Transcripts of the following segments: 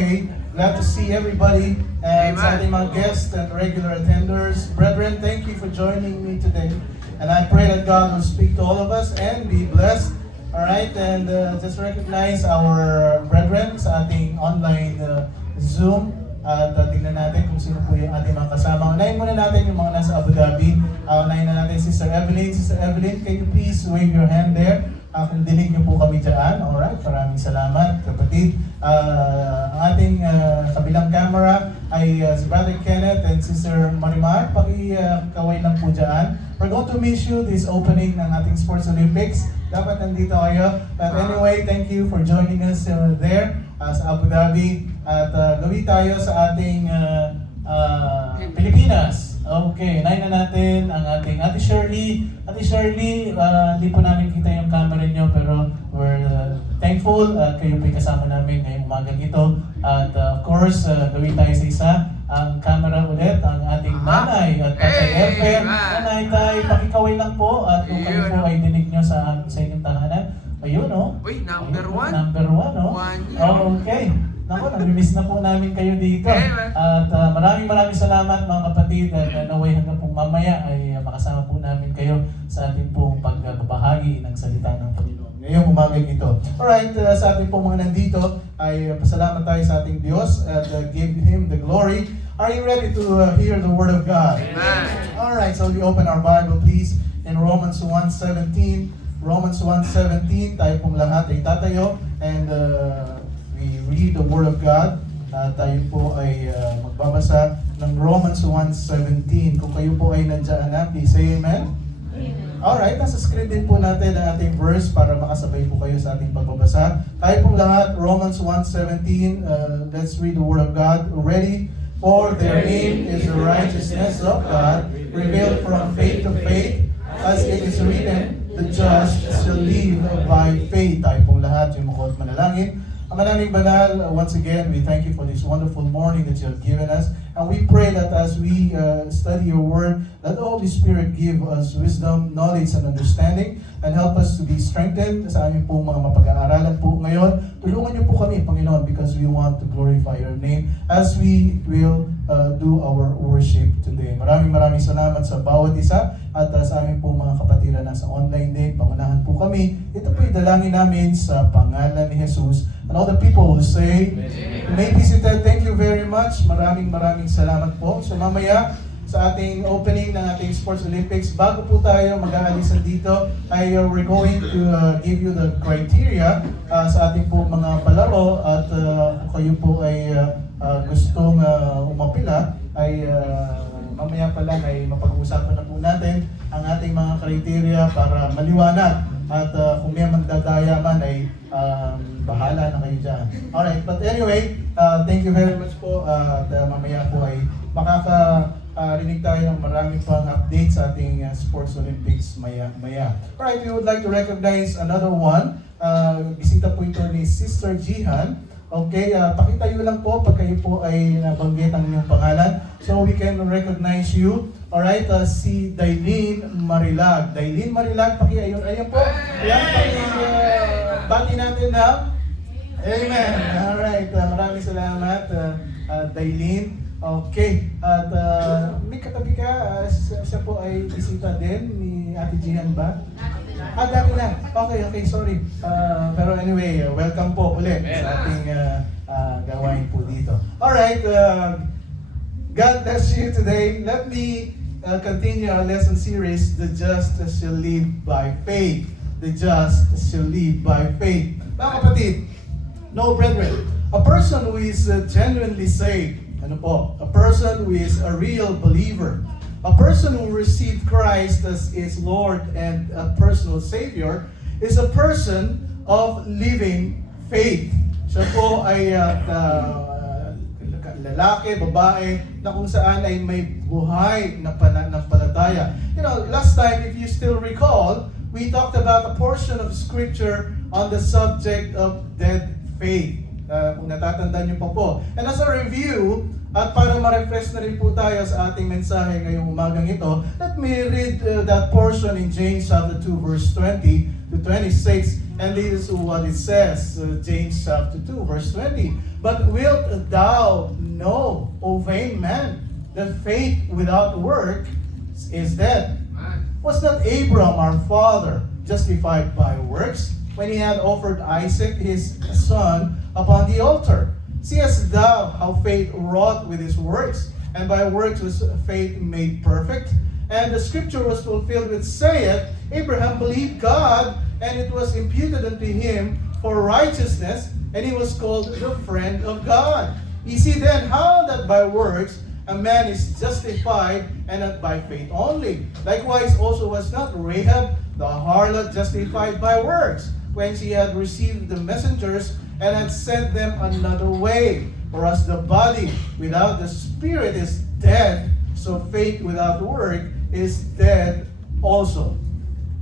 today. Glad to see everybody and sa ating mga guests and regular attenders. Brethren, thank you for joining me today. And I pray that God will speak to all of us and be blessed. Alright, and just recognize our brethren sa ating online Zoom. At tingnan natin kung sino po yung ating mga kasama. Unahin muna natin yung mga nasa Abu Dhabi. Unahin na natin Sister Evelyn. Sister Evelyn, can you please wave your hand there? Kung dinig niyo po kami dyan. Alright, maraming salamat kapatid. Ang ating kabilang camera ay si Brother Kenneth and Sister Marimar. Pakikaway lang po dyan. We're going to miss you this opening ng ating Sports Olympics. Dapat nandito kayo. But anyway, thank you for joining us there sa Abu Dhabi. At gawin tayo sa ating Pilipinas. Okay, unahin na natin ang ating Ate Shirley. Ate Shirley, hindi po namin kita yung camera niyo pero we're thankful at kayo po'y kasama namin ngayong umagang ito. At of course, gawin tayo sa isa ang camera ulit, ang ating nanay at Tatay FM. Nanay, tay, pakikaway lang po at kung kayo po ay dinig nyo sa inyong tahanan. Ayun, oh. Uy, number one. Number one, oh. 1 year. Oh, okay. Naku, nami-miss na po namin kayo dito. At maraming salamat mga kapatid at naway hanggang pong mamaya ay makasama po namin kayo sa ating pong pagbabahagi ng salita ng Panginoon ngayong umagang ito. Alright, sa ating pong mga nandito ay pasalamat tayo sa ating Diyos at give Him the glory. Are you ready to hear the Word of God? Amen. Alright, so we open our Bible please in Romans 1:17. Romans 1:17, tayo pong lahat ay tatayo and we read the Word of God. Tayo po ay magbabasa ng Romans 1:17. Kung kayo po ay nandiyan na, please say amen. Amen. Alright, nasa screen din po natin ang ating verse para makasabay po kayo sa ating pagbabasa. Tayo pong lahat, Romans 1:17. Let's read the Word of God. Ready? For therein is the righteousness of God, revealed from faith to faith, as it is written, the just shall live by faith. Tayo pong lahat, yung mukhang manalangin. Ang manaming banal, once again, we thank you for this wonderful morning that you have given us. And we pray that as we study your word, that the Holy Spirit give us wisdom, knowledge, and understanding, and help us to be strengthened sa aming pong mga mapag-aaralan po ngayon. Tulungan niyo po kami, Panginoon, because we want to glorify your name as we will do our worship today. Maraming salamat sa bawat isa at sa aming pong mga kapatiran na sa online din. Pangunahan po kami. Ito po dalangin namin sa pangalan ni Jesus. And all the people who say, you may be seated. Thank you very much. Maraming salamat po. So mamaya, sa ating opening ng ating Sports Olympics, bago po tayo mag-aalisan dito, ay we're going to give you the criteria sa ating po mga palaro at kung kayo po ay gustong umapila, ay mamaya pa lang ay mapag-uusapan na po natin ang ating mga criteria para maliwanag. At kung may magdadaya man ay bahala na kayo dyan. Alright, but anyway, thank you very much po. At mamaya po ay makakarinig tayo ng maraming pang updates sa ating Sports Olympics maya. Alright, we would like to recognize another one. Bisita po ito ni Sister Jihan. Okay, pakitayo lang po pag kayo po ay nabanggit ang inyong pangalan so we can recognize you. Alright, si Dailin Marilag. Dailin Marilag, ayun po. Ayan, bati natin na. Amen. Alright, maraming salamat, Dailin. Okay, at may katabi ka, siya po ay bisita din ni Ate Jihan ba? Dati na. Okay, sorry. Pero anyway, welcome po ulit sa ating gawain po dito. Alright, God bless you today. Let me continue our lesson series, The Just Shall Live by Faith. The just shall live by faith. Mga kapatid, no brethren, a person who is genuinely saved, ano po? A person who is a real believer, a person who received Christ as his Lord and a personal Savior, is a person of living faith. Siya po ay lalaki, babae, na kung saan ay may buhay na pananampalataya. You know, last time, if you still recall, we talked about a portion of Scripture on the subject of dead faith. Kung natatandaan niyo pa po. And as a review, at para ma-refresh na rin po tayo sa ating mensahe ngayong umagang ito, let me read that portion in James chapter 2 verse 20 to 26. And this is what it says, James chapter 2, verse 20. But wilt thou know, O vain man, that faith without work is dead? Was not Abraham our father justified by works when he had offered Isaac his son upon the altar? Seest thou how faith wrought with his works, and by works was faith made perfect? And the scripture was fulfilled which saith, Abraham believed God, and it was imputed unto him for righteousness, and he was called the friend of God. You see then how that by works a man is justified, and not by faith only. Likewise also was not Rahab the harlot justified by works, when she had received the messengers and had sent them another way. For as the body without the spirit is dead, so faith without work is dead also.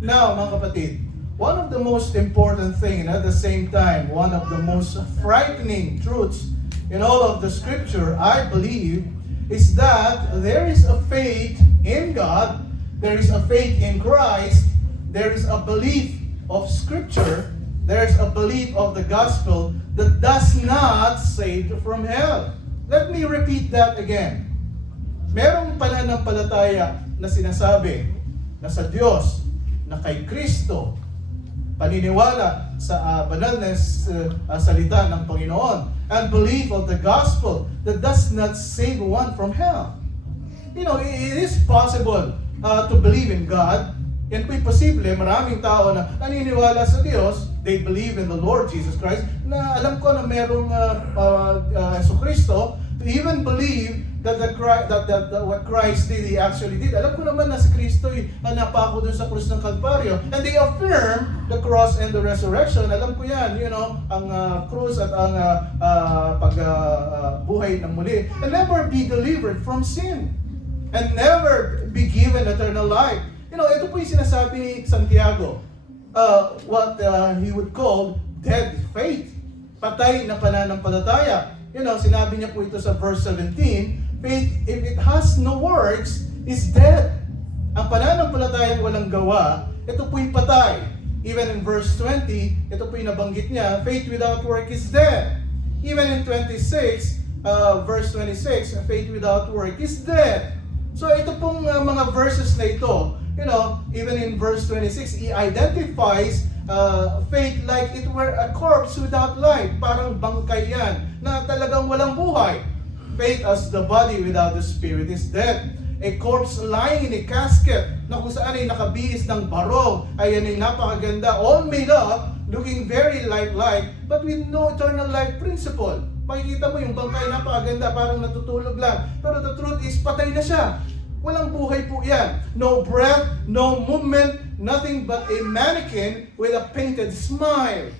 Now, mga kapatid, one of the most important thing, and at the same time, one of the most frightening truths in all of the scripture, I believe, is that there is a faith in God, there is a faith in Christ, there is a belief of scripture, there is a belief of the gospel that does not save from hell. Let me repeat that again. Merong pananampalataya na sinasabi na sa Diyos, na kay Kristo, paniniwala sa banal na salita ng Panginoon, and belief of the gospel that does not save one from hell. You know, it is possible to believe in God. Yan po'y posible. Maraming tao na naniniwala sa Diyos, they believe in the Lord Jesus Christ, na alam ko na merong Jesucristo, to even believe that what Christ did, He actually did. Alam ko naman na si Kristo napako dun sa krus ng Kalbaryo. And they affirm the cross and the resurrection. Alam ko yan, you know, ang krus at ang pagbuhay ng muli. And never be delivered from sin. And never be given eternal life. You know, ito po yung sinasabi ni Santiago. What he would call dead faith. Patay na pananampalataya. You know, sinabi niya po ito sa verse 17, faith, if it has no works, is dead. Ang pananampalatayang walang gawa, ito po'y patay. Even in verse 20, ito po'y nabanggit niya, faith without work is dead. Even in 26, verse 26, faith without work is dead. So ito pong mga verses na ito, you know, even in verse 26, he identifies faith like it were a corpse without life. Parang bangkay yan, na talagang walang buhay. Faith as the body without the spirit is dead. A corpse lying in a casket na kung saan ay nakabihis ng barong, ay yan ay napakaganda, all made up, looking very lifelike, but with no eternal life principle. Makikita mo yung bangkay, napakaganda, parang natutulog lang. Pero the truth is, patay na siya. Walang buhay po yan. No breath, no movement, nothing but a mannequin with a painted smile.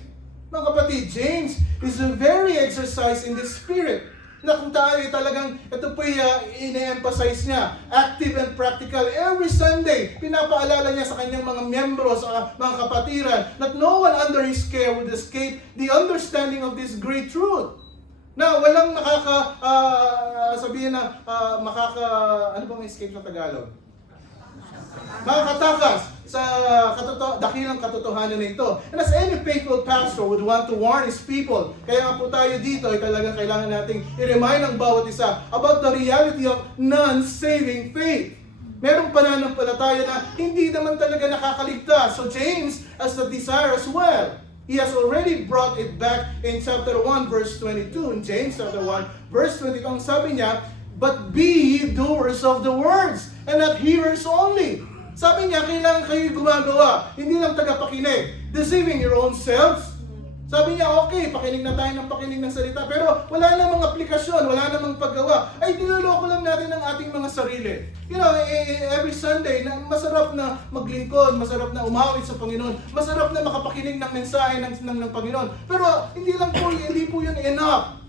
Mga kapatid, James is very exercised in the spirit. Na kung tayo talagang, ito po ine-emphasize niya, active and practical. Every Sunday, pinapaalala niya sa kanyang mga miyembro, sa mga kapatiran, that no one under his care would escape the understanding of this great truth. Na walang sabihin na, ano bang escape sa Tagalog? Makakatakas sa dakilang katotohanan na ito. And as any faithful pastor would want to warn his people, kaya nga po tayo dito ay talagang kailangan nating i-remind ang bawat isa about the reality of non-saving faith. Merong pananampalataya na hindi naman talaga nakakaligtas. So James has the desire as well. He has already brought it back in chapter 1 verse 22. In James chapter 1 verse 22, ang sabi niya, but be ye doers of the words, and not hearers only. Sabi niya, kailangan kayo gumagawa, hindi lang tagapakinig. Deceiving your own selves. Sabi niya, okay, pakinig na tayo ng pakinig ng salita, pero wala namang aplikasyon, wala namang paggawa. Ay, niloloko lang natin ang ating mga sarili. You know, every Sunday, masarap na maglingkod, masarap na umawit sa Panginoon, masarap na makapakinig ng mensahe ng Panginoon. Pero hindi po yun enough.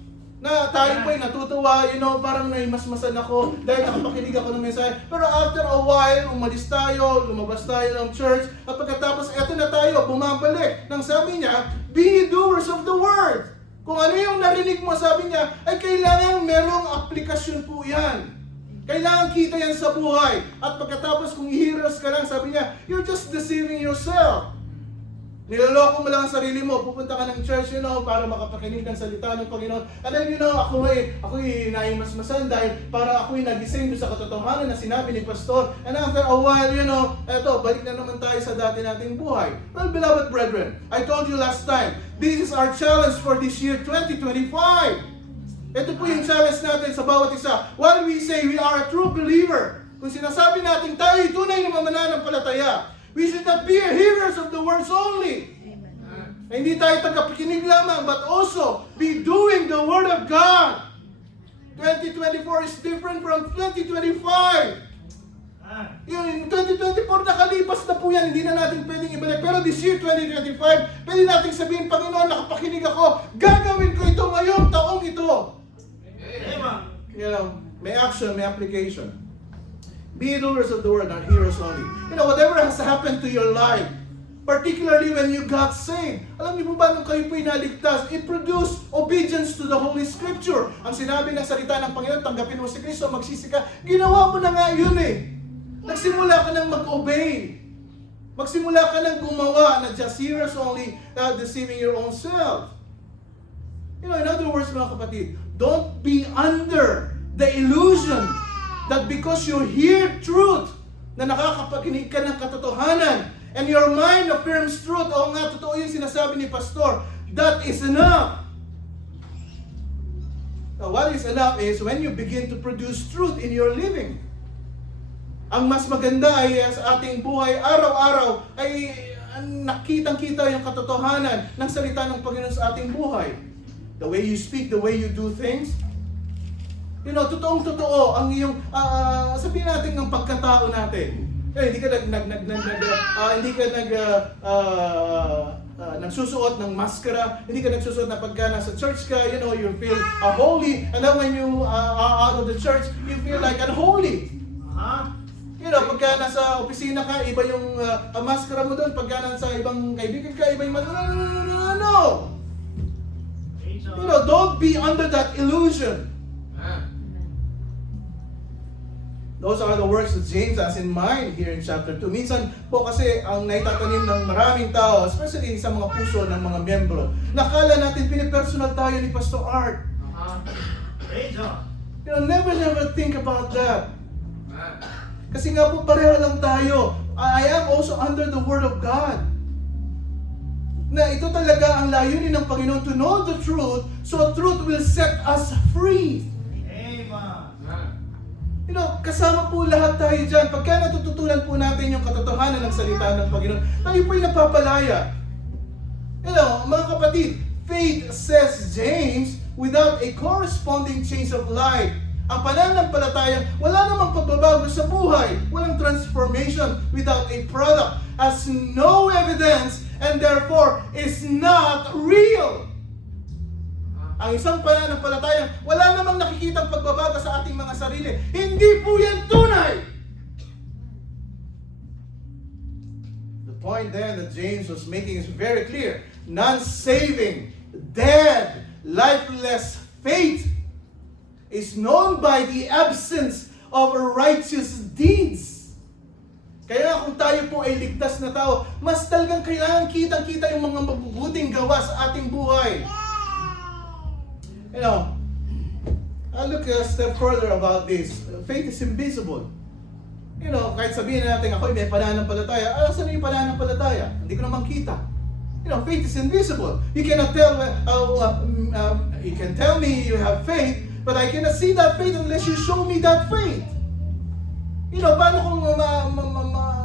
Na tayo po ay natutuwa, you know, parang naimasmasan ako dahil nakapakinig ako ng mensahe. Pero after a while, umalis tayo, lumabas tayo ng church, at pagkatapos, eto na tayo, bumabalik. Nang sabi niya, be doers of the word. Kung ano yung narinig mo, sabi niya, ay kailangan merong aplikasyon po yan. Kailangan kita yan sa buhay. At pagkatapos, kung i-hearers ka lang, sabi niya, you're just deceiving yourself. Niloloko mo lang ang sarili mo, pupunta ka ng church, para makapakinig ng salita ng Panginoon. And then, ako'y naimasmasan dahil para ako'y nagising doon sa katotohanan na sinabi ni Pastor. And after a while, eto, balik na naman tayo sa dati nating buhay. Well, beloved brethren, I told you last time, this is our challenge for this year, 2025. Ito po yung challenge natin sa bawat isa. While we say we are a true believer, kung sinasabi natin tayo'y tunay na mananampalataya, we should not be hearers of the words only. Amen. Hindi tayo tagapakinig lamang, but also be doing the Word of God. 2024 is different from 2025. Yung 2024 nakalipas na po yan, hindi na natin pwedeng ibalik. Pero this year, 2025, pwede natin sabihin, Panginoon, nakapakinig ako, gagawin ko ito ngayong taong ito. May action, may application. Be doers of the word, not hearers only. Whatever has happened to your life, particularly when you got saved, alam niyo po ba nung kayo po'y naligtas, it produced obedience to the Holy Scripture. Ang sinabi ng salita ng Panginoon, tanggapin mo si Kristo, magsisi ka, ginawa mo na nga yun eh. Nagsimula ka nang mag-obey. Magsimula ka nang gumawa, not just hearers only, deceiving your own self. In other words, mga kapatid, don't be under the illusion that because you hear truth, na nakakapakinig ka ng katotohanan, and your mind affirms truth, o nga, totoo yung sinasabi ni Pastor, that is enough. Now, what is enough is when you begin to produce truth in your living. Ang mas maganda ay sa ating buhay, araw-araw, ay nakitang-kita yung katotohanan ng salita ng Panginoon sa ating buhay. The way you speak, the way you do things, totoong-totoo ang iyong sabihin natin ng pagkatao natin. Hindi ka nagsusuot ng maskara, hindi ka nagsusuot na pagka nasa church ka, you feel holy, and then when you are out of the church, you feel like unholy. Pagka nasa opisina ka, iba yung maskara mo doon, pagka nasa ibang kaibigan ka, iba yung no. Don't be under that illusion. Those are the works that James has in mind here in chapter 2. Minsan po kasi ang naitatanim ng maraming tao, especially sa mga puso ng mga miyembro, nakala natin pinipersonal tayo ni Pastor Art. Never think about that. Kasi nga po pareho lang tayo. I am also under the Word of God. Na ito talaga ang layunin ng Panginoon, to know the truth, so truth will set us free. Kasama po lahat tayo dyan. Pagka natututunan po natin yung katotohanan ng salita ng Panginoon, tayo po'y napapalaya. Mga kapatid, faith, says James, without a corresponding change of life. Ang pananampalataya, wala namang pagbabago sa buhay. Walang transformation without a product. Has no evidence and therefore is not real. Ang isang pananampalataya, wala namang nakikitang pagbabago sa ating mga sarili. Hindi po yan tunay! The point then that James was making is very clear. Non-saving, dead, lifeless faith is known by the absence of righteous deeds. Kaya kung tayo po ay ligtas na tao, mas talagang kailangan kitang-kita yung mga mabubuting gawa sa ating buhay. I'll look a step further about this. Faith is invisible. Kahit sabihin natin ako may pananampalataya, saan yung pananampalataya? Hindi ko naman kita. Faith is invisible. You cannot tell, you can tell me you have faith, but I cannot see that faith unless you show me that faith. Paano kung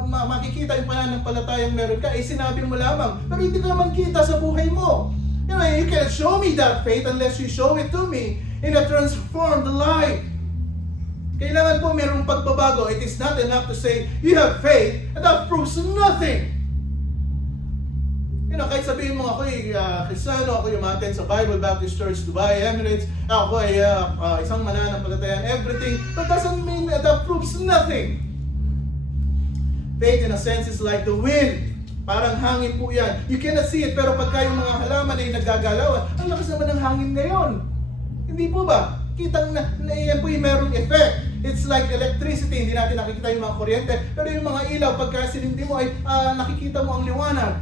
makikita yung pananampalatayang meron ka? Sinabi mo lamang, pero hindi ko naman kita sa buhay mo. You can't show me that faith unless you show it to me in a transformed life. Kailangan po mayroong pagbabago. It is not enough to say, you have faith, and that proves nothing. Kahit sabihin mo ako'y Kristiyano, ako yung umattend sa Bible Baptist Church, Dubai, Emirates, ako ay isang mananampalataya and everything, but doesn't mean that proves nothing. Faith in a sense is like the wind. Parang hangin po yan. You cannot see it, pero pagka yung mga halaman ay naggagalawan, ang lakas naman ng hangin ngayon. Hindi po ba? Kitang na yan po yung merong effect. It's like electricity, hindi natin nakikita yung mga kuryente, pero yung mga ilaw, pagka sinindi mo ay nakikita mo ang liwanag.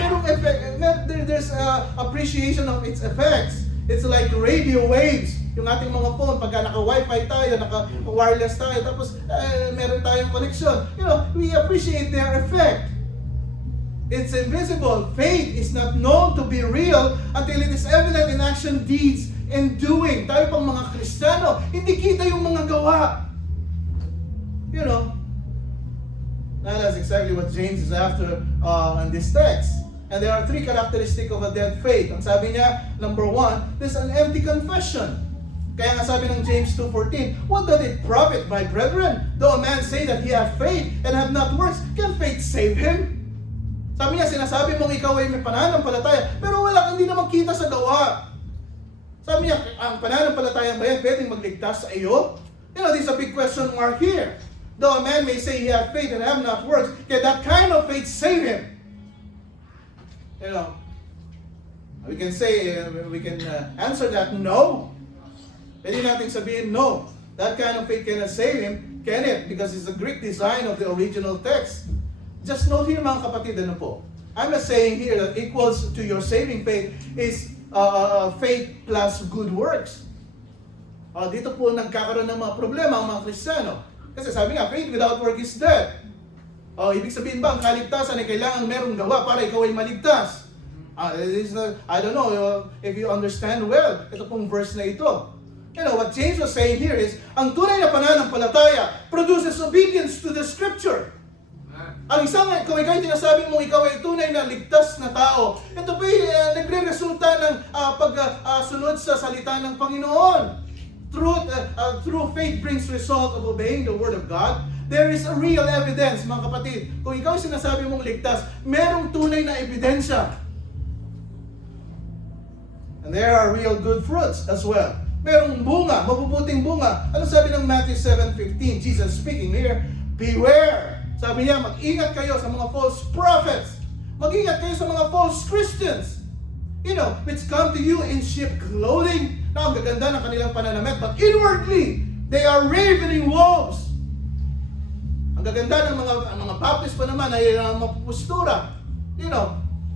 merong effect, there's appreciation of its effects. It's like radio waves. Yung ating mga phone, pagka naka-wifi tayo, naka-wireless tayo, tapos meron tayong connection. We appreciate their effect. It's invisible. Faith is not known to be real until it is evident in action, deeds, and doing. Tayo pang mga Kristiyano, hindi kita yung mga gawa. That's exactly what James is after in this text. And there are 3 characteristics of a dead faith. Ang sabi niya, number 1, there's an empty confession. Kaya nga sabi ng James 2:14, what doth it profit, my brethren, though a man say that he hath faith and have not works, can faith save him? Sabi niya, sinasabi mong ikaw ay may pananampalataya, pero hindi naman kita sa gawa. Sabi niya, ang pananampalataya ba yan pwedeng magligtas sa iyo? There's a big question mark here. Though a man may say he hath faith and have not works, can that kind of faith save him? We can say, we can answer that, no. Pwede natin sabihin, no. That kind of faith cannot save him. Can it? Because it's a Greek design of the original text. Just note here, mga kapatid, I'm not saying here that equals to your saving faith is faith plus good works. Dito po nagkakaroon ng mga problema ang mga Kristiyano. Kasi sabi nga, faith without work is dead. Ibig sabihin ba, ang kaligtasan ay kailangan merong gawa para ikaw ay maligtas? I don't know if you understand well ito pong verse na ito. What James was saying here is, ang tunay na pananampalataya produces obedience to the Scripture. Ang isang, kung ikaw ay tinasabing mo ikaw ay tunay na ligtas na tao, ito ba nagre-resulta ng pagsunod sa salita ng Panginoon. True faith brings result of obeying the Word of God. There is a real evidence, mga kapatid. Kung ikaw sinasabi mong ligtas, merong tunay na ebidensya. And there are real good fruits as well. Merong bunga, mabubuting bunga. Ano sabi ng Matthew 7:15? Jesus speaking here, beware. Sabi niya, mag-ingat kayo sa mga false prophets. Mag-ingat kayo sa mga false Christians. Which come to you in sheep clothing. Na ang gaganda ng kanilang pananamit, but inwardly, they are ravening wolves. Ang gaganda ng mga Baptist pa naman ay mapupustura.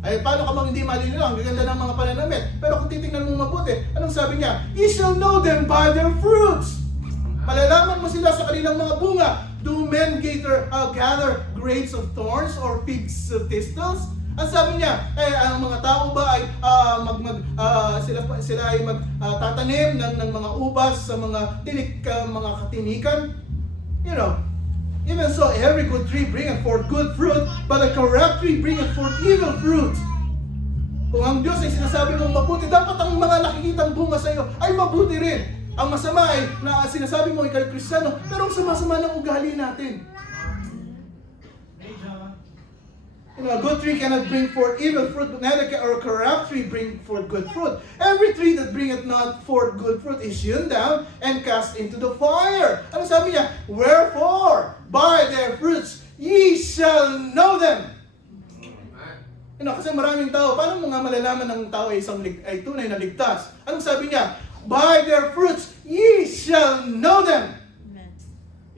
Ay paano ka mang hindi malilito? Ang gaganda ng mga pananamit. Pero kung titingnan mo mabuti, anong sabi niya? You shall know them by their fruits. Malalaman mo sila sa kanilang mga bunga. Do men gather grapes of thorns or figs of thistles? Ang sabi niya, ang mga tao ba ay sila ay magtatanim ng mga ubas sa mga mga katinikan? Even so, every good tree bringeth forth good fruit, but a corrupt tree bringeth forth evil fruit. Kung ang Diyos ay sinasabi mong mabuti, dapat ang mga nakikitang bunga sa iyo ay mabuti rin. Ang masama ay na sinasabi mo ikaw ay Kristiyano, pero ang sama-sama ng ugali natin. A good tree cannot bring forth evil fruit, but neither can a corrupt tree bring forth good fruit. Every tree that bringeth not forth good fruit is hewn down and cast into the fire. Ano sabi niya? Wherefore, by their fruits ye shall know them. Kasi maraming tao, paano mo nga malalaman ng tao ay tunay na ligtas? Anong sabi niya? By their fruits ye shall know them.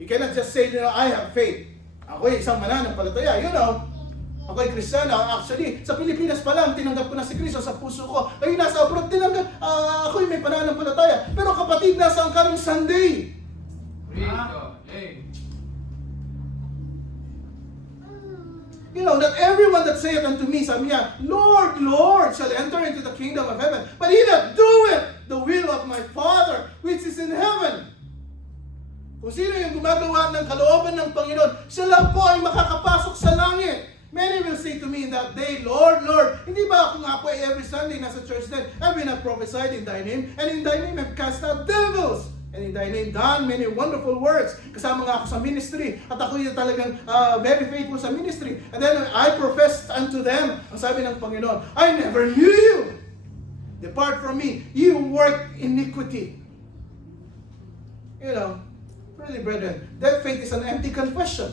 You cannot just say, I have faith. Ako ay isang mananampalataya. Ako ay Kristiyano. Actually, sa Pilipinas pa lang, tinanggap ko na si Kristo sa puso ko. Ay, nasa abroad, ako ay may pananampalataya. Pero kapatid, nasa ang coming Sunday. That everyone that saith unto me, sabi niya, Lord, Lord, shall enter into the kingdom of heaven. But he that doeth the will of my Father, which is in heaven. Kung sino yung gumagawa ng kalooban ng Panginoon, siya lang po ay makakapasok sa langit. Many will say to me in that day, Lord, Lord, hindi ba ako nga po every Sunday nasa church din? Have we not prophesied in thy name? And in thy name have cast out devils. And in thy name done many wonderful works. Kasama nga ako sa ministry. At ako yung talagang very faithful sa ministry. And then I professed unto them, ang sabi ng Panginoon, I never knew you. Depart from me, you work iniquity. Really, brethren, that faith is an empty confession.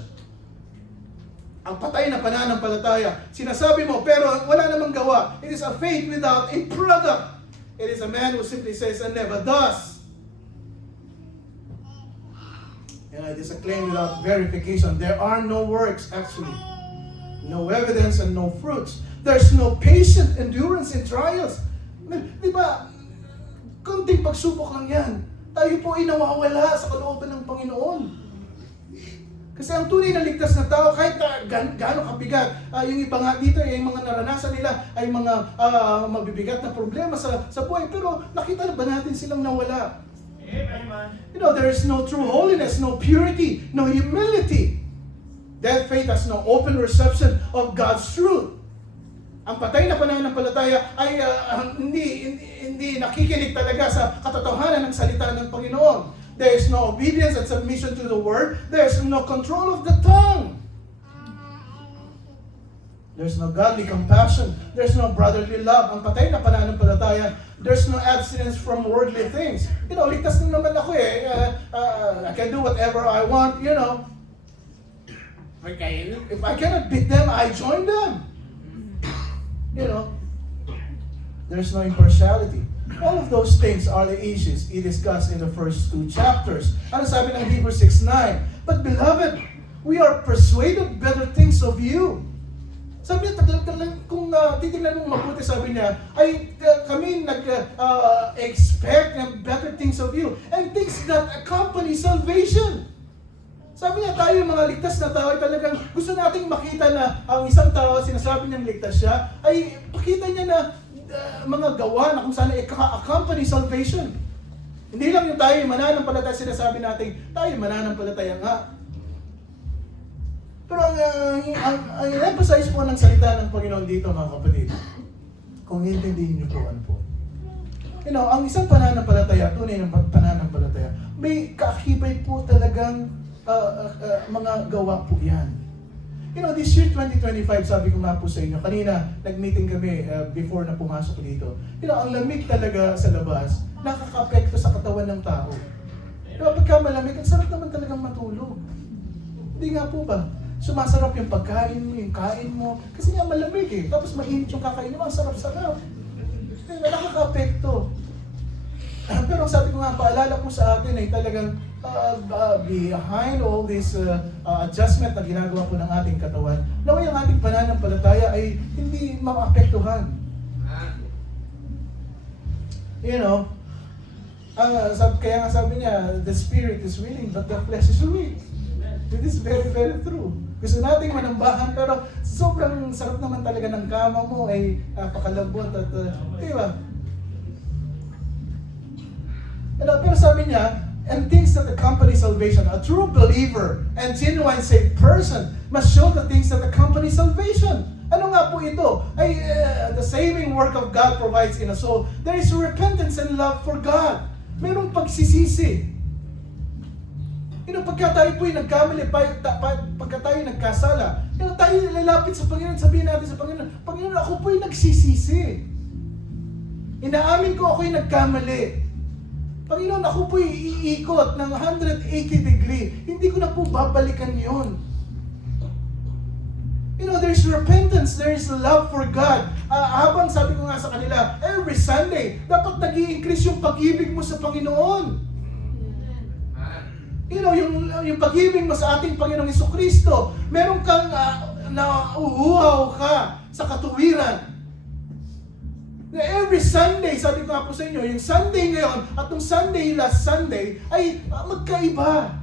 Ang patay na pananampalataya, sinasabi mo, pero wala namang gawa. It is a faith without a product. It is a man who simply says and never does. It is a claim without verification. There are no works, actually. No evidence and no fruits. There's no patient endurance in trials. Di ba, konting pagsubok lang yan. Tayo po ay nawawala sa kalooban ng Panginoon. Kasi ang tunay na ligtas na tao, kahit na gaano kabigat, yung iba nga dito, yung mga naranasan nila ay mga mabibigat na problema sa buhay. Pero nakita na ba natin silang nawala? You know, there is no true holiness, no purity, no humility. That faith has no open reception of God's truth. Ang patay na pananampalataya ay hindi nakikinig talaga sa katotohanan ng salita ng Panginoon. There is no obedience and submission to the word. There is no control of the tongue. There's no godly compassion. There's no brotherly love. Ang patay na pananampalataya, there's no abstinence from worldly things. You know, ligtas na naman ako eh. I can do whatever I want, you know. If I cannot beat them, I join them. You know, there's no impartiality. All of those things are the issues he discussed in the first 2 chapters. Ano sabi ng Hebrews 6:9? But beloved, we are persuaded better things of you. Sabi niya, kung titignan mo mabuti, sabi niya, ay kami nag-expect better things of you and things that accompany salvation. Sabi niya, tayo mga ligtas na tao ay talagang gusto nating makita na ang isang tao, sinasabi niyang ligtas siya, ay pakita niya na mga gawa na kung saan accompany salvation. Hindi lang yung tayo mananampalataya, sinasabi natin, tayo mananampalataya nga. Pero ang emphasize po ng salita ng Panginoon dito, mga kapatid, kung intindihin niyo po ano po. You know, ang isang pananampalataya, tunay ng pananampalataya, may kakibay po talagang mga gawa po yan. You know, this year 2025, sabi ko nga po sa inyo, kanina nag-meeting kami before na pumasok dito. You know, ang lamig talaga sa labas, nakaka-apekto sa katawan ng tao. Diba, pagka malamig, ang sarap naman talagang matulog. Hindi nga po ba? Sumasarap yung pagkain mo, yung kain mo, kasi nga malamig eh. Tapos mainit yung kakain mo, ang sarap-sarap. Diba, nakaka-apekto. Pero sabi ko nga, paalala ko sa atin ay talagang behind all this adjustment na ginagawa po ng ating katawan, naway ang ating pananampalataya ay hindi maapektuhan. You know, kaya nga sabi niya, the spirit is willing but the flesh is weak. It is very, very true. Gusto nating manambahan pero sobrang sarap naman talaga ng kama mo ay pakalambot at di ba? Pero sabi niya, and things that accompany salvation. A true believer and genuine saved person must show the things that accompany salvation. Ano nga po ito? Ay, the saving work of God provides in a soul. There is repentance and love for God. Mayroong pagsisisi. You know, pagka tayo po'y nagkamali, pagka tayo nagkasala, you know, tayo lalapit sa Panginoon, sabihin natin sa Panginoon, Panginoon, ako po'y nagsisisi. Inaamin ko ako'y nagkamali. Panginoon, ako po'y iikot ng 180 degree. Hindi ko na po babalikan yon. You know, there's repentance, there's love for God. Habang sabi ko nga sa kanila, every Sunday, dapat nag-i-increase yung pag-ibig mo sa Panginoon. You know, yung pag-ibig mo sa ating Panginoong Jesucristo, meron kang nauuhaw ka sa katuwiran. Every Sunday, sabi ko nga po sa inyo, yung Sunday ngayon at yung Sunday last Sunday ay magkaiba.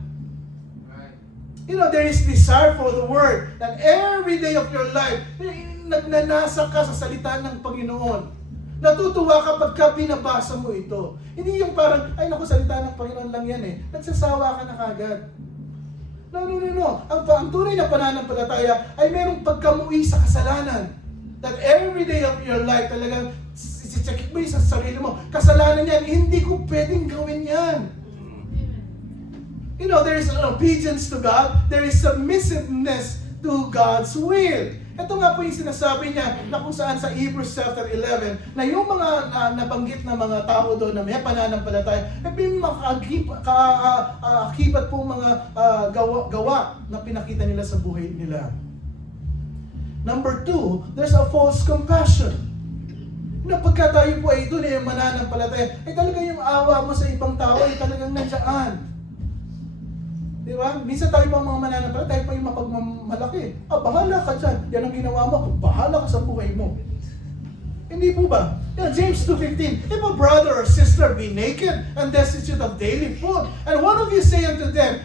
You know, there is desire for the Word that every day of your life, nagnanasa ka sa salita ng Panginoon. Natutuwa ka pagka binabasa mo ito. Hindi yung parang, ay naku, salita ng Panginoon lang yan eh. Nagsasawa ka na kagad. No. Ang tunay na pananampalataya ay merong pagkamuwi sa kasalanan. That every day of your life talagang check mo sa sarili mo, kasalanan yan, hindi ko pwedeng gawin yan. You know, there is an obedience to God, there is submissiveness to God's will. Ito nga po yung sinasabi niya na kung saan sa Hebrews chapter 11 na yung mga nabanggit na mga tao doon na may pananampalataya, may makakibat po mga gawa na pinakita nila sa buhay nila. Number 2, there's a false compassion. Na pagka tayo po ay doon ay mananampalataya, ay talagang yung awa mo sa ibang tao ay talagang nandiyan. Di ba? Minsan tayo mga mananampalataya, tayo pa yung mapagmamalaki. Bahala ka dyan. Yan ang ginawa mo. Bahala ka sa buhay mo. Hindi po ba? James 2:15, if a brother or sister be naked and destitute of daily food, and one of you say unto them,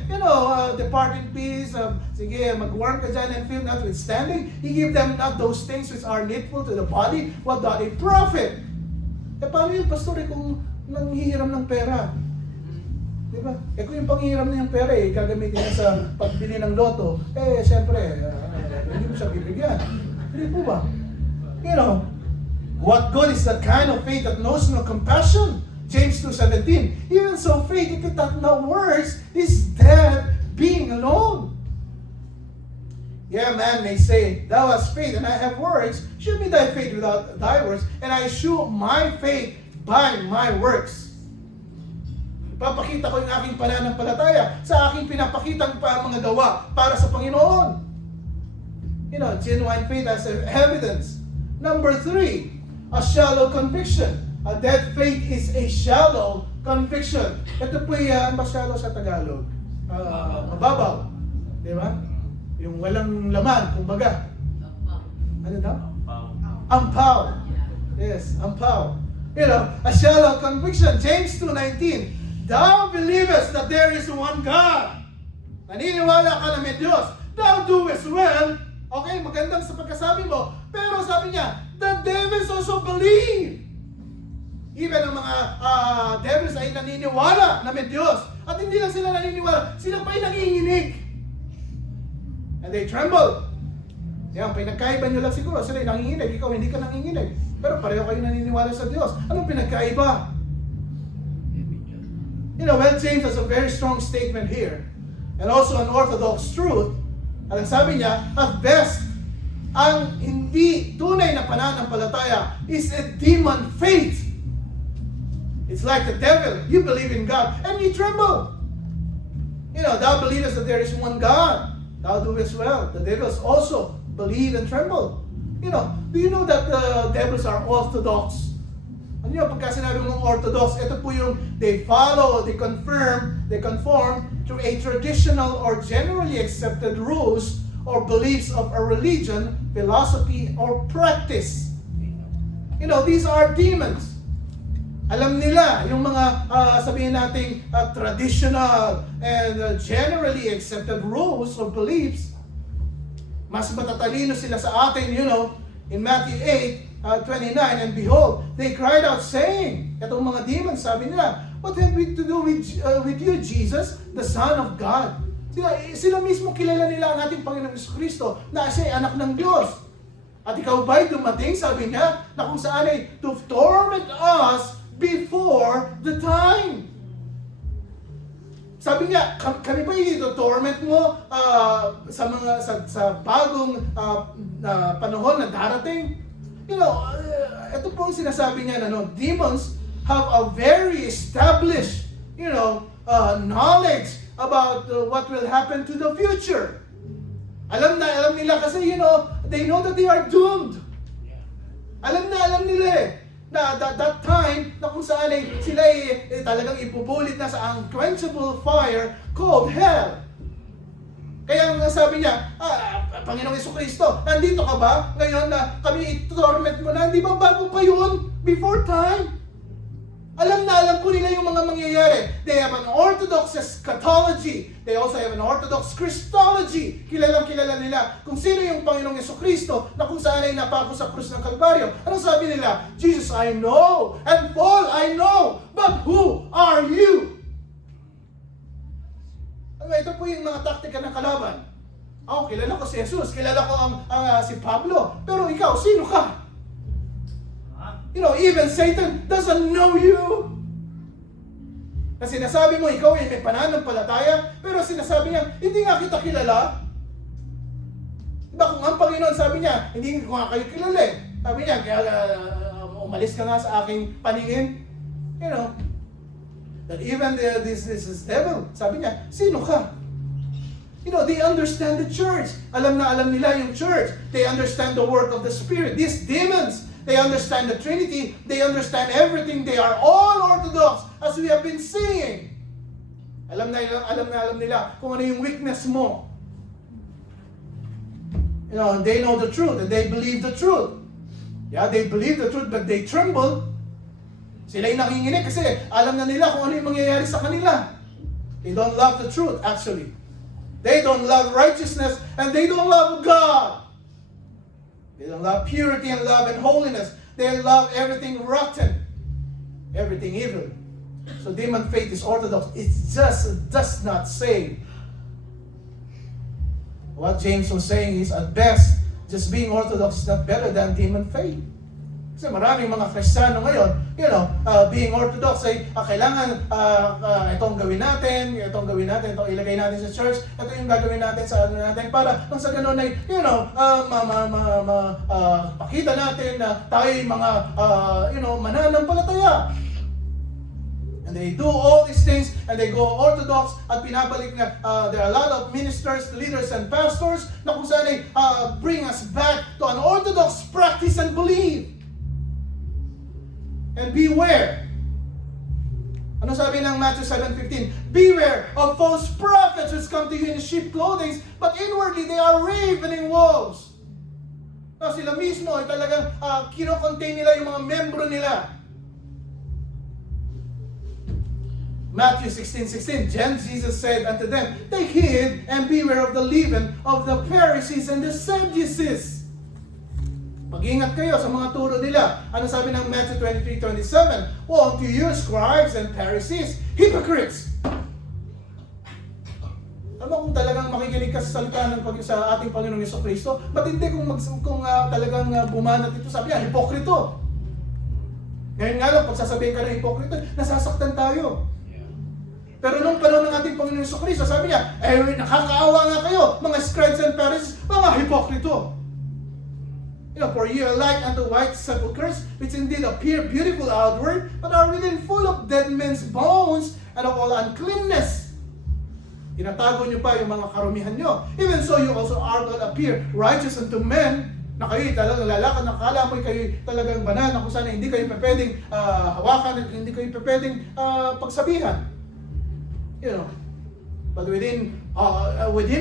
depart in peace, sige, mag-work ka dyan and feel notwithstanding, he give them not those things which are needful to the body, what doth it profit? Paano yung pastor kung nanghihiram ng pera? Diba? Kung yung panghihiram na yung pera, gagamitin niya sa pagbili ng loto, syempre, hindi mo siya bibigyan. Hindi po ba? What good is that kind of faith that knows no compassion? James 2:17. Even so, faith, if it hath no works, is dead being alone. Yeah, man may say, thou hast faith and I have works. Show me thy faith without thy works, and I shew my faith by my works. Papakita ko yung aking pananampalataya sa aking pinapakitang mga gawa para sa Panginoon. Genuine faith as evidence. Number 3, a shallow conviction. A dead faith is a shallow conviction. Ito po yan, shallow sa Tagalog. Mababaw. Di ba? Yung walang laman, kumbaga. Ano daw? Ampaw. Yes, ampaw. A shallow conviction. James 2:19. Thou believest that there is one God. Naniniwala ka na may Diyos. Thou doest well. Okay, magandang sa pagkasabi mo. Pero sabi niya, the devils also believe. Even ang mga devils ay naniniwala na may Diyos. At hindi lang sila naniniwala, sila pa ay nanginginig. And they tremble. Yan, pinagkaiba nyo lang siguro. Sila ay nanginginig, ikaw hindi ka nanginginig. Pero pareho kayo naniniwala sa Diyos. Anong pinagkaiba? James has a very strong statement here. And also an orthodox truth. At ang sabi niya, at best, ang hindi tunay na pananampalataya is a demon faith. It's like the devil. You believe in God and you tremble. Thou believest that there is one God. Thou doest well. The devils also believe and tremble. Do you know that the devils are orthodox? Pagka sinabi mong orthodox, ito po yung they follow, they conform to a traditional or generally accepted rules or beliefs of a religion, philosophy, or practice. These are demons. Alam nila yung mga sabihin nating traditional and generally accepted rules or beliefs. Mas matatalino sila sa atin, in Matthew 8:29, and behold, they cried out saying, itong mga demons, sabi nila, what have we to do with you, Jesus, the Son of God? Sila mismo kilala nila ang ating Panginoon Kristo na siya ay anak ng Diyos. At ikaw ba'y dumating, sabi niya, na kung saan ay to torment us before the time. Sabi niya, kami ba i-torment mo sa bagong panahon na darating? Ito po ang sinasabi niya na demons have a very established, knowledge about what will happen to the future. Alam nila kasi, they know that they are doomed. Alam nila na that time na kung saan sila talagang ipubulit na sa unquenchable fire called hell. Kaya nga sabi niya, Panginoong Jesucristo, nandito ka ba ngayon na kami i-torment mo na? Hindi ba bago pa yun? Before time? Alam po nila yung mga mangyayari. They have an orthodox eschatology. They also have an orthodox Christology. Kilala nila kung sino yung Panginoong Jesucristo na kung saan ay napako sa krus ng Kalbaryo. Anong sabi nila? Jesus, I know. And Paul, I know. But who are you? Ito po yung mga taktika ng kalaban. Kilala ko si Jesus. Kilala ko si Pablo. Pero ikaw, sino ka? Even Satan doesn't know you. Kasi sinasabi mo, ikaw ay may pananampalataya, pero sinasabi niya, hindi nga kita kilala. Diba kung ang Panginoon sabi niya, hindi ko nga kayo kilala eh. Sabi niya, umalis ka nga sa aking paningin. That even this devil, sabi niya, sino ka? They understand the church. Alam nila yung church. They understand the work of the Spirit. These demons, they understand the Trinity. They understand everything. They are all orthodox, as we have been seeing. Alam nila kung ano yung weakness mo. They know the truth and they believe the truth. Yeah, they believe the truth but they tremble. Sila yung nanginginig kasi alam na nila kung ano yung mangyayari sa kanila. They don't love the truth actually. They don't love righteousness and they don't love God. They don't love purity and love and holiness. They love everything rotten, everything evil. So demon faith is orthodox. It just does not save. What James was saying is, at best, just being orthodox is not better than demon faith. Kasi maraming mga Kristiyano ngayon, being orthodox ay kailangan itong gawin natin, itong ilagay natin sa church, ito yung gagawin natin sa natin para kung sa ganun ay, pakita natin na tayo yung mga, mananampalataya. And they do all these things and they go orthodox at pinabalik nga, there are a lot of ministers, leaders, and pastors na kung saan ay bring us back to an orthodox practice and belief. And beware. Ano sabi ng Matthew 7:15? Beware of false prophets which come to you in sheep clothing, but inwardly they are ravening wolves. Sila mismo ay talagang kino-contain nila yung mga membro nila. Matthew 16:16, Jesus said unto them, take heed and beware of the leaven of the Pharisees and the Sadducees. Mag-ingat kayo sa mga turo nila. Ano sabi ng Matthew 23:27? Woe unto you, scribes and Pharisees, hypocrites! Alam mo kung talagang makikinig ka sa salita sa ating Panginoong Jesucristo, ba't hindi kung talagang bumanat ito, sabi niya, hipokrito. Ngayon nga lang, pag sasabihin ka ng hipokrito, nasasaktan tayo. Pero nung panahon ng ating Panginoon Jesucristo, sabi niya, nakakaawa nga kayo, mga scribes and Pharisees, mga hipokrito. For ye are like unto white sepulchres, which indeed appear beautiful outward, but are within full of dead men's bones and of all uncleanness. Tinatago niyo pa yung mga karumihan niyo. Even so, you also are not appear righteous unto men, na kayo talagang lalakad, nakala mo kayo talagang banal, na kung sana hindi kayo pwedeng hawakan, hindi kayo pwedeng pagsabihan. But within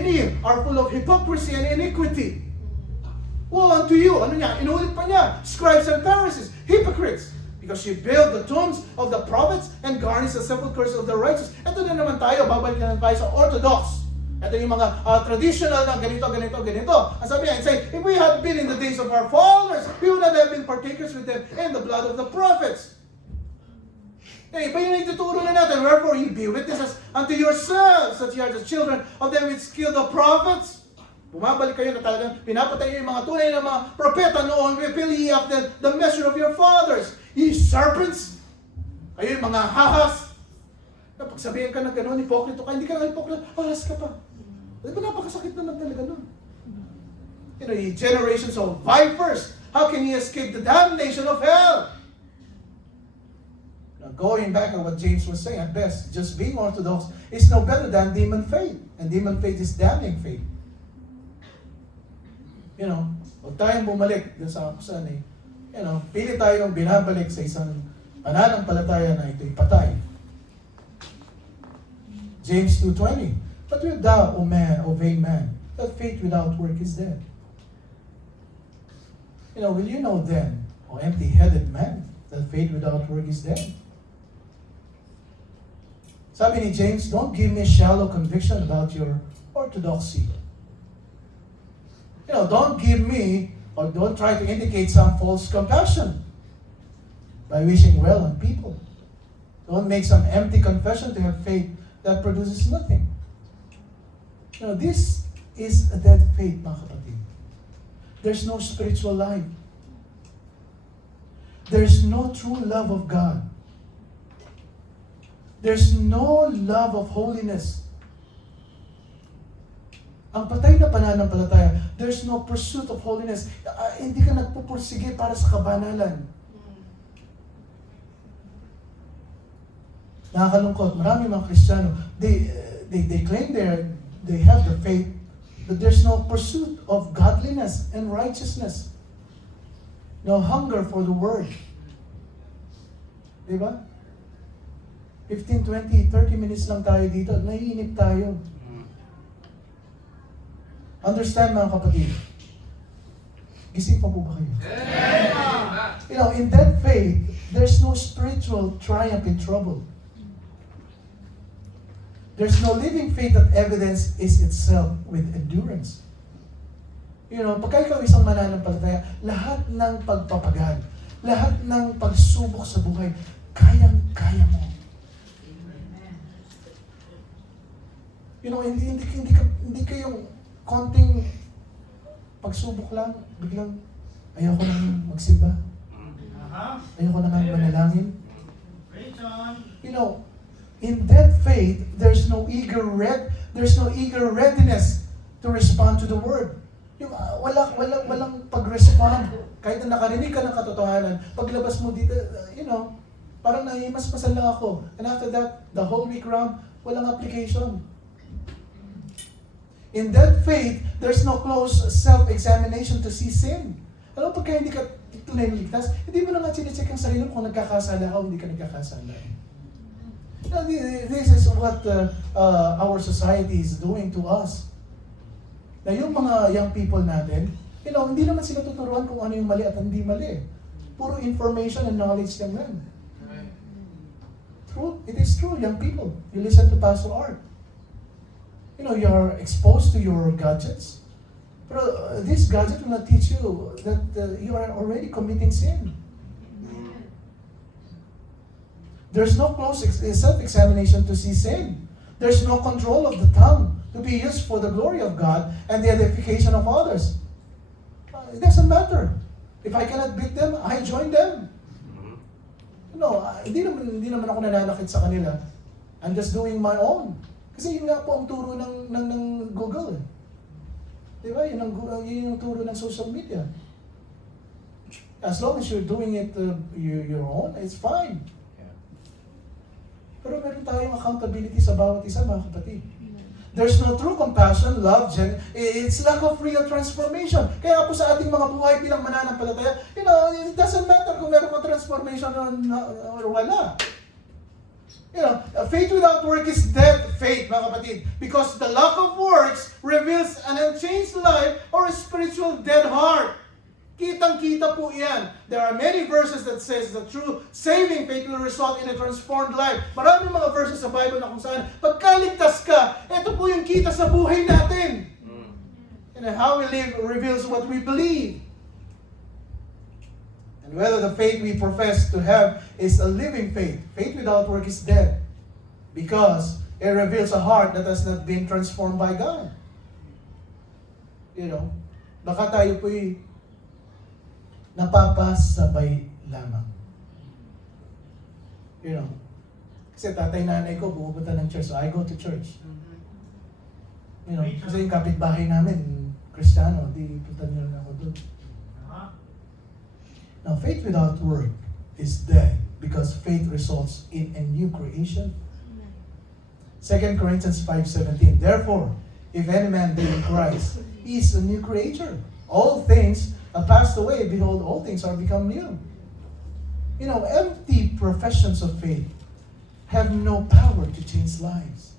you are full of hypocrisy and iniquity. Woe unto you, inulit pa niya, scribes and Pharisees, hypocrites, because you build the tombs of the prophets and garnish the sepulchres of the righteous. Ito na naman tayo, babalik na tayo sa orthodox. Ito yung mga traditional na ganito. Ang sabi niya, say, if we had been in the days of our fathers, we would not have been partakers with them in the blood of the prophets. Iba yung ituturo na natin. Wherefore ye be witnesses unto yourselves that ye are the children of them which killed the prophets. Bumabalik kayo na talagang pinapatay yung mga tunay na mga propeta noon. Repeal ye up the measure of your fathers. Ye serpents. Kayo yung mga hahas. Kapag sabihin ka na gano'n, hipokrito ka, hindi ka na hipokrito, halas ka pa. Di ba napakasakit naman talaga nun? Ye generations of vipers. How can ye escape the damnation of hell? Going back on what James was saying, at best, just being orthodox is no better than demon faith. And demon faith is damning faith. Huwag tayong bumalik dun sa kusan eh. Pili tayong binabalik sa isang pananampalataya na ito'y patay. James 2:20, but wilt thou, O man, O vain man, that faith without work is dead? Will you know then, O empty-headed man, that faith without work is dead? Sabi ni James, don't give me shallow conviction about your orthodoxy. Don't give me, or don't try to indicate some false compassion by wishing well on people. Don't make some empty confession to have faith that produces nothing. This is a dead faith, mga kapatid. There's no spiritual life. There's no true love of God. There's no love of holiness. Ang patay na pananampalataya, there's no pursuit of holiness. Hindi ka nagpupursige para sa kabanalan. Nakakalungkot, marami mga Kristiyano, they claim they have the faith, but there's no pursuit of godliness and righteousness. No hunger for the Word. Diba? 15, 20, 30 minutes lang tayo dito. Naiinip tayo. Understand mga kapatid. Gising pa po ba kayo? You know, in that faith, there's no spiritual triumph in trouble. There's no living faith that evidence is itself with endurance. You know, pagka ikaw isang mananampalataya, lahat ng pagpapagal, lahat ng pagsubok sa buhay, kayang-kaya mo. You know, hindi kayong konting pagsubok lang, biglang ayoko nang magsimba. Ayoko nang manalangin. You know, in that faith, there's no eager readiness to respond to the word. Yung walang pag-respond. Kahit na nakarinig ka ng katotohanan, paglabas mo dito, you know, parang nahimasmasan lang ako. And after that, the whole week round, walang application. In that faith, there's no close self-examination to see sin. Alam mo, pagka hindi ka tunay ligtas, hindi mo na nga chinecheck ang sarili mo kung nagkakasala ka o hindi ka nagkakasala. Now, this is what our society is doing to us. Na yung mga young people natin, you know, hindi naman sila tuturuan kung ano yung mali at hindi mali. Puro information and knowledge lang yan. True, it is true, young people. You listen to Pastor Art. You know, you are exposed to your gadgets. But this gadget will not teach you that you are already committing sin. There's no close self-examination to see sin. There's no control of the tongue to be used for the glory of God and the edification of others. It doesn't matter. If I cannot beat them, I join them. No, hindi naman ako nananakit sa kanila. I'm just doing my own. Kasi yun nga po ang turo ng Google. Diba? Yun yung turo ng social media. As long as you're doing it your own, it's fine. Pero meron tayong accountability sa bawat isa, mga kapatid. There's no true compassion, love, it's lack of real transformation. Kaya po sa ating mga buhay bilang mananampalataya, you know, it doesn't matter kung meron kang transformation or wala. You know, faith without work is dead faith, mga kapatid. Because the lack of works reveals an unchanged life or a spiritual dead heart. Kitang-kita po yan. There are many verses that says the true saving faith will result in a transformed life. Maraming mga verses sa Bible na kung saan, pagkaligtas ka, ito po yung kita sa buhay natin. And how we live reveals what we believe. And whether the faith we profess to have is a living faith. Faith without work is dead. Because it reveals a heart that has not been transformed by God. You know, baka tayo po'y napapasabay lamang. You know, kasi tatay-nanay ko pupunta ng church, so I go to church. You know, kasi yung kapitbahay namin, Kristiyano, di punta nila ako doon. Now, faith without work is dead because faith results in a new creation. 2 Corinthians 5:17. Therefore, if any man be in Christ, he is a new creature. All things have passed away. Behold, all things are become new. You know, empty professions of faith have no power to change lives.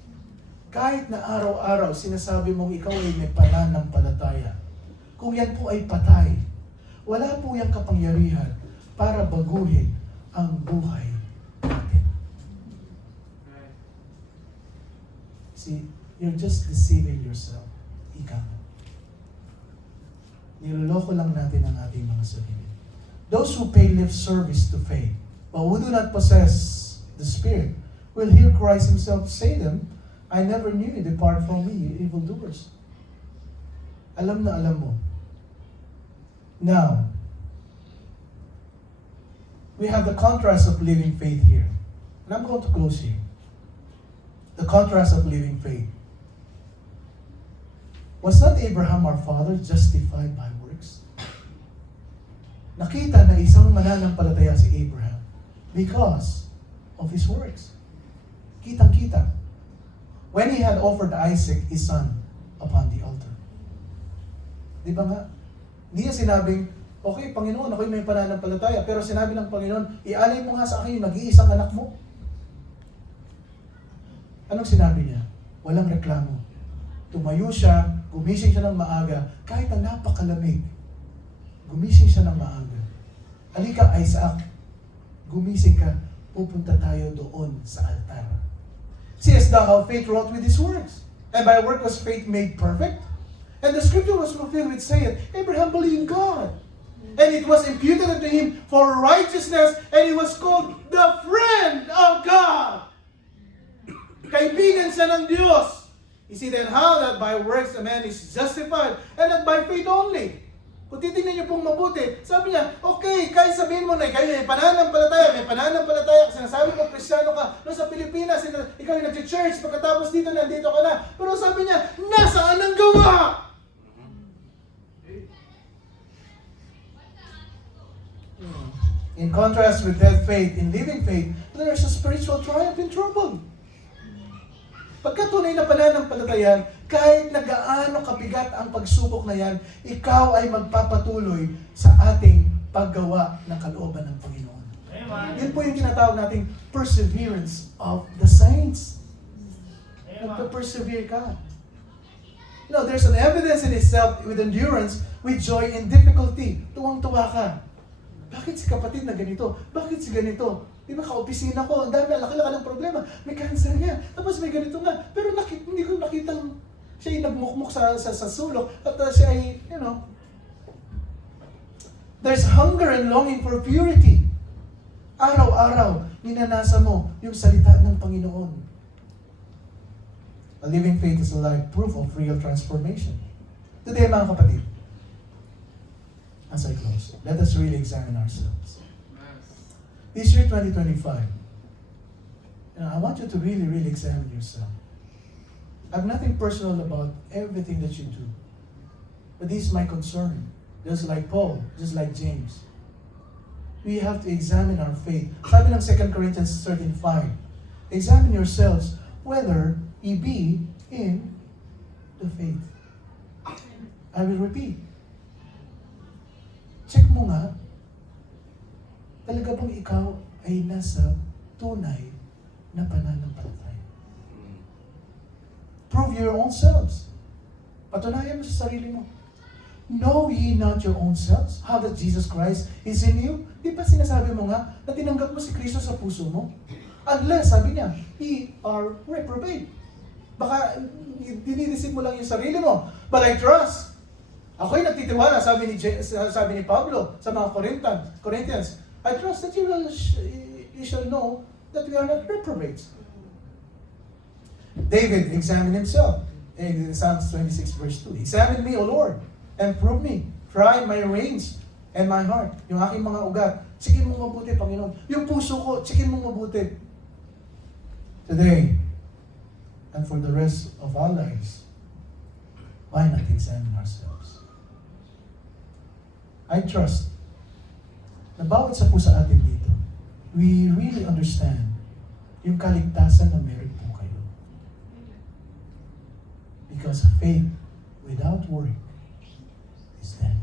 Kahit na araw-araw sinasabi mong ikaw ay may pananampalataya, kung yan po ay patay, wala po yung kapangyarihan para baguhin ang buhay natin. See, you're just deceiving yourself. Ika. Niloloko lang natin ang ating mga sarili. Those who pay lip service to faith, but who do not possess the Spirit, will hear Christ Himself say them, I never knew you, depart from me, you evildoers. Alam na alam mo. Now, we have the contrast of living faith here. And I'm going to close here. The contrast of living faith. Was not Abraham our father justified by works? Nakita na isang mananampalataya si Abraham because of his works. Kitang-kita. When he had offered Isaac, his son, upon the altar. Di ba nga? Hindi niya sinabing, okay, Panginoon, ako'y may pananampalataya. Pero sinabi ng Panginoon, ialay mo nga sa akin yung nag-iisang anak mo. Anong sinabi niya? Walang reklamo. Tumayo siya, gumising siya ng maaga, kahit na napakalamig. Gumising siya ng maaga. Halika, Isaac, gumising ka, pupunta tayo doon sa altar. Seest thou how faith wrought with his works? And by work was faith made perfect? And the scripture was fulfilled which saith, Abraham believed God, and it was imputed unto him for righteousness, and he was called the friend of God. Kaibigan siya ng Diyos. You see then how that by works a man is justified, and not by faith only. Kung titignan niyo pong mabuti, sabi niya, okay, kahit sabihin mo na kayo may pananampalataya, kasi nasabi mo, Kristiyano ka, no, sa Pilipinas, ikaw yung nag-church, pagkatapos dito, nandito ka na. Pero sabi niya, nasaan ang gawa? In contrast with dead faith, in living faith, there is a spiritual triumph in trouble. Pagka tunay na pananampalataya, kahit na gaano kabigat ang pagsubok na yan, ikaw ay magpapatuloy sa ating paggawa ng kalooban ng Panginoon. Amen. Yun po yung tinatawag nating perseverance of the saints. Magpa-persevere ka. You know, there's an evidence in itself with endurance, with joy in difficulty. Tuwang-tuwa ka. Bakit si kapatid na ganito? Bakit si ganito? Di ba, ka-opisina ko, ang dami, laki-laki ng problema. May cancer niya, tapos may ganito nga. Pero hindi ko nakita siya ay nagmukmuk sa sulok at siya ay, you know, there's hunger and longing for purity. Araw-araw, ninanasa mo yung salita ng Panginoon. A living faith is a life proof of real transformation. Today, mga kapatid, as I close, let us really examine ourselves. This year, 2025, I want you to really, really examine yourself. I have nothing personal about everything that you do. But this is my concern. Just like Paul, just like James. We have to examine our faith. Sabi ng 2 Corinthians 13:5, examine yourselves whether ye be in the faith. I will repeat. Check mo nga, talaga bang ikaw ay nasa tunay na pananampalataya? Prove your own selves. Patunayan mo sa sarili mo. Know ye not your own selves, how that Jesus Christ is in you? Di ba sinasabi mo nga na tinanggap mo si Kristo sa puso mo? Unless, sabi niya, ye are reprobate. Baka dinidisip mo lang yung sarili mo. But I trust. Ako'y nagtitiwala, sabi ni Pablo sa mga Corinthians, I trust that you shall know that we are not reprobates. David examined himself in Psalms 26 verse 2. Examine me, O Lord, and prove me. Try my reins and my heart. Yung aking mga ugat, tsikin mo mabuti, Panginoon. Yung puso ko, tsikin mo mabuti. Today, and for the rest of our lives, why not examine ourselves? I trust na bawat sa po sa atin dito, we really understand yung kaligtasan na meron po kayo. Because faith without work is dead.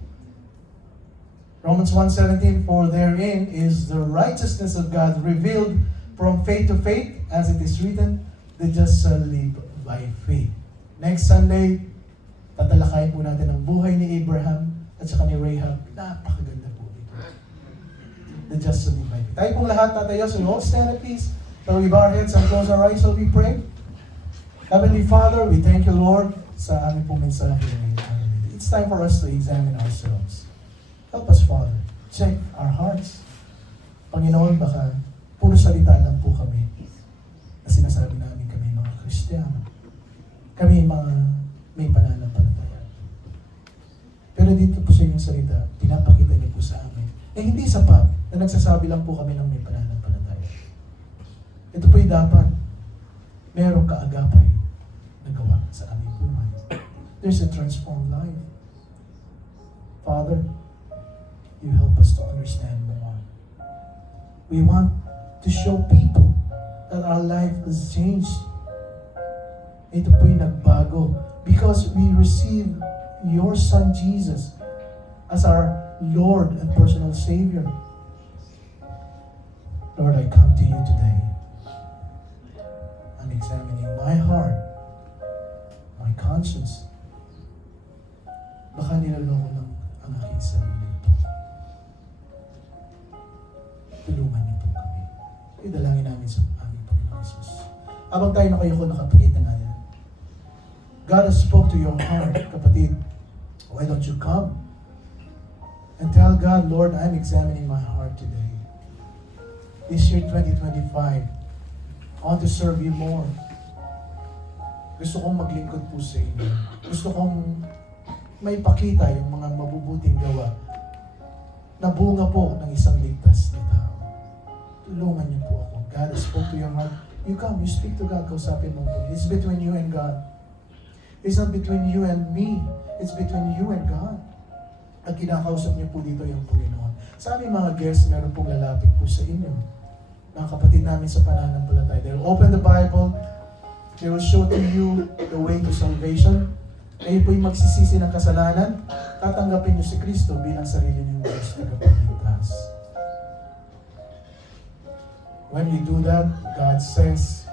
Romans 1:17, for therein is the righteousness of God revealed from faith to faith, as it is written, the just shall live by faith. Next Sunday, tatalakayin po natin ang buhay ni Abraham at saka ni Rahab. Napakaganda po ito. The just shall live by faith. Tayo pong lahat tatayo, so we all stand at peace. So we bow our heads and close our eyes, so we pray. Heavenly Father, we thank you, Lord, sa aming pong mensahe ngayon. It's time for us to examine ourselves. Help us, Father. Check our hearts. Panginoon, baka puro salita lang po kami na sinasabi namin kami mga Kristiyano. Kami mga may pananampalataya. Pero dito po sa inyong salita, pinapakita niyo po sa amin. Hindi sapat na nagsasabi lang po kami ng may pananampalataya. Ito po'y dapat merong kaagapay na gawa sa aming buhay. There's a transformed life. Father, you help us to understand more. We want to show people that our life has changed. Ito po'y nagbago because we receive your Son Jesus as our Lord and personal Savior. Lord, I come to you today. I'm examining my heart, my conscience. Baka niloloko lang ang aking sarili ito. Tulungan niyo po kami. Idalangin namin sa aming Panginoon Jesus. Habang tayo nakayuko, nakapagit na nga yan. God has spoke to your heart, kapatid. Why don't you come? And tell God, Lord, I'm examining my heart today. This year, 2025, I want to serve you more. Gusto kong maglingkod po sa inyo. Gusto kong may pakita yung mga mabubuting gawa na bunga po ng isang ligtas na tao. Tulungan niyo po ako. God has spoke to your heart. You come, you speak to God, kausapin mo po. It's between you and God. It's not between you and me. It's between you and God. At kinakausap niyo po dito yung Panginoon. Sa aming mga guests, meron pong lalapit po sa inyo. Mga kapatid namin sa pananampalataya. They'll open the Bible. They will show to you the way to salvation. Kayo po'y magsisisi ng kasalanan. Tatanggapin niyo si Kristo bilang sarili niyong Diyos na kapagligtas. When you do that, God says,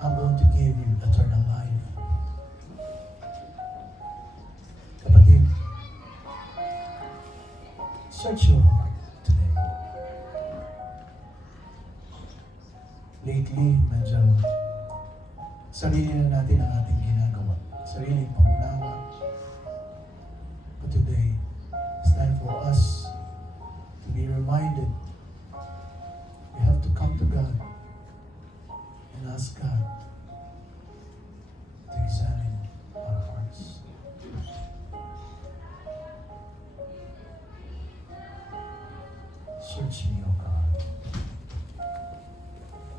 I'm going to give you eternal life. Kapatid, search your heart today. Lately, medyo sarili na natin ang ating ginagawa. Sariling pangunawa. But today, it's time for us to be reminded we have to come to God and ask God to examine our hearts. Search me, O God.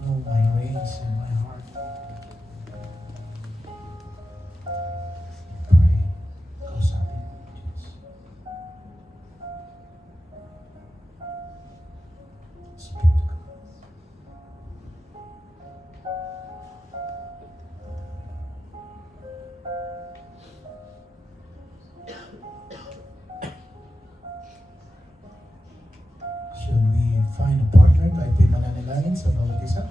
Know my ways and my heart. Pray. Kausapin mo, Jesus. Speak to God. Should we find a partner? Tayo po'y mananalangin sa bawat isa.